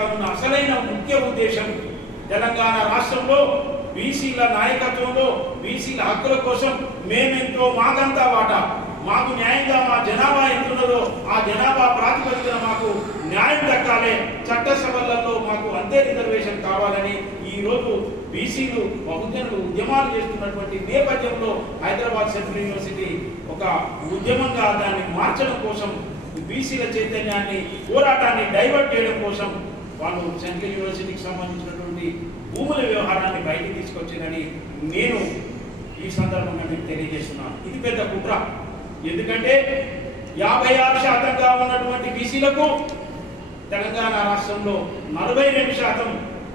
వెనకాలన్న అసలైన ముఖ్య ఉద్దేశం తెలంగాణ రాష్ట్రంలో బీసీల నాయకత్వంలో బీసీల హక్కుల కోసం మేమెంతో మాకంతా వాటా, మాకు న్యాయంగా మా జనాభా ఎంతున్నదో ఆ జనాభా ప్రాతిపదికన మాకు న్యాయం దక్కాలి, చట్టసభలలో మాకు అంతే రిజర్వేషన్ కావాలని ఈరోజు బీసీలు బహుజనులు ఉద్యమాలు చేస్తున్నటువంటి నేపథ్యంలో హైదరాబాద్ సెంట్రల్ యూనివర్సిటీ ఒక ఉద్యమంగా దాన్ని మార్చడం కోసం, బీసీల చైతన్యాన్ని పోరాటాన్ని డైవర్ట్ చేయడం కోసం వాళ్ళు సెంట్రల్ యూనివర్సిటీకి సంబంధించినటువంటి భూముల వ్యవహారాన్ని బయటికి తీసుకొచ్చిందని నేను ఈ సందర్భంగా మీకు తెలియజేస్తున్నాను. ఇది పెద్ద కుట్ర. ఎందుకంటే 56% ఉన్నటువంటి బీసీలకు తెలంగాణ రాష్ట్రంలో 42%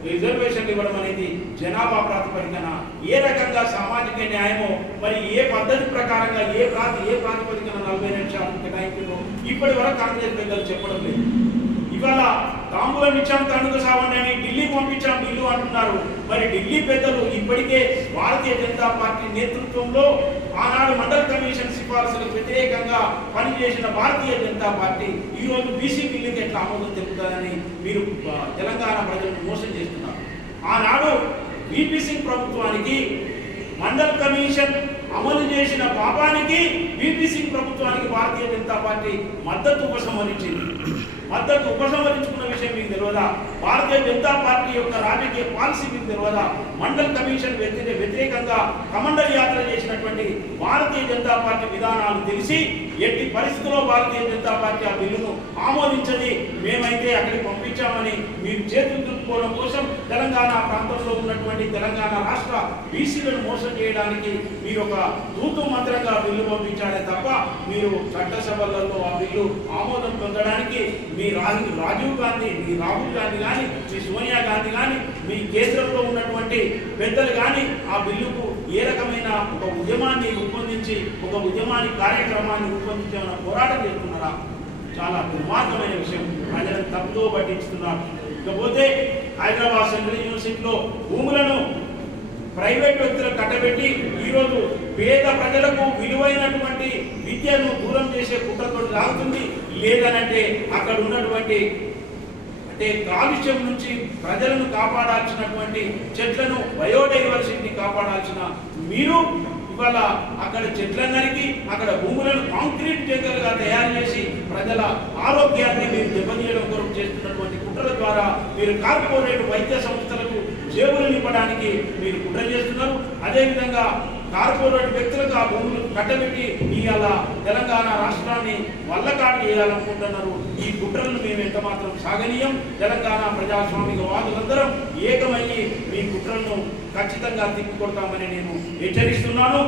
రిజర్వేషన్లు ఇవ్వడం అనేది జనాభా ప్రాతిపదికన ఏ రకంగా సామాజిక న్యాయమో, మరి ఏ పద్ధతి ప్రకారంగా ఏ ప్రాతిపదికన 42% కేటాయింపులో ఇప్పటి వరకు కాంగ్రెస్ పెద్దలు చెప్పడం లేదు. ఇవాళ తాంబూలం ఇచ్చాం తణుకు సావండి అని ఢిల్లీ పంపించాం బిల్లు అంటున్నారు. మరి ఢిల్లీ పెద్దలు ఇప్పటికే భారతీయ జనతా పార్టీ నేతృత్వంలో ఆనాడు మండల కమిషన్ సిఫార్సులకు వ్యతిరేకంగా పనిచేసిన భారతీయ జనతా పార్టీ ఈరోజు బీసీ బిల్లుకి ఎట్లా ఆమోదం తెలుపుతుందని మీరు తెలంగాణ ప్రజలను మోసం చేస్తున్నారు. ఆనాడు వీపీ సింగ్ ప్రభుత్వానికి మండల కమిషన్ అమలు చేసిన పాపానికి వీపీ సింగ్ ప్రభుత్వానికి భారతీయ జనతా పార్టీ మద్దతు ఉపసంహరించుకున్న విషయం మీకు తెలియదా? భారతీయ జనతా పార్టీ యొక్క రాజకీయ పాలసీ మీకు తెలియదా? మండల్ కమిషన్ వ్యతిరేకంగా కమండల్ యాత్ర చేసినటువంటి భారతీయ జనతా పార్టీ విధానాలు తెలిసి ఎట్టి పరిస్థితుల్లో భారతీయ జనతా పార్టీ ఆ బిల్లును ఆమోదించది. మేమైతే అక్కడికి పంపించామని మీరు చేతులు దులుపుకోవడం కోసం తెలంగాణ ప్రాంతంలో ఉన్నటువంటి తెలంగాణ రాష్ట్ర బీసీలను మోసం చేయడానికి మీరు ఒక తూతు మంత్రంగా బిల్లు పంపించాడే తప్ప మీరు చట్టసభలలో ఆ బిల్లు ఆమోదం పొందడానికి మీ రాజీవ్ గాంధీ, మీ రాహుల్ గాంధీ కానీ, మీ సోనియా గాంధీ కానీ, మీ కేంద్రంలో ఉన్నటువంటి పెద్దలు కానీ ఆ బిల్లుకు ఏ రకమైన ఒక ఉద్యమాన్ని రూపొందించి ఒక ఉద్యమాన్ని కార్యక్రమాన్ని రూపొందించేమన్నా పోరాటం చేస్తున్నారా? చాలా దుర్మార్గమైన విషయం. ప్రజలను తప్పుదో పట్టించుతున్నారు. ఇకపోతే హైదరాబాద్ సెంట్రల్ యూనివర్సిటీలో భూములను ప్రైవేట్ వ్యక్తులకు కట్టబెట్టి ఈరోజు పేద ప్రజలకు విలువైనటువంటి విద్యను దూరం చేసే కుట్రతో సాగుతుంది. లేదనంటే అక్కడ ఉన్నటువంటి కాలుష్యం నుంచి ప్రజలను కాపాడాల్సినటువంటి చెట్లను, బయోడైవర్సిటీని కాపాడాల్సిన మీరు ఇవాళ అక్కడ చెట్లన్నరికి అక్కడ భూములను కాంక్రీట్ జంగలుగా తయారు చేసి ప్రజల ఆరోగ్యాన్ని మీరు దెబ్బతీయడం కొరకు చేస్తున్నటువంటి కుట్రల ద్వారా మీరు కార్పొరేట్ వైద్య సంస్థలకు జేబులు నింపడానికి మీరు కుట్ర చేస్తున్నారు. అదేవిధంగా కార్పొరేట్ వ్యక్తులకు ఆ భూములు కట్టబెట్టి ఇవాళ తెలంగాణ రాష్ట్రాన్ని వల్లకాటు చేయాలనుకుంటున్నారు. ఈ కుట్రలను మేము ఎంత మాత్రం సాగనీయం. తెలంగాణ ప్రజాస్వామిక వాదులందరం ఏకమయ్యి మీ కుట్రలను ఖచ్చితంగా తిప్పికొడతామని నేను హెచ్చరిస్తున్నాను.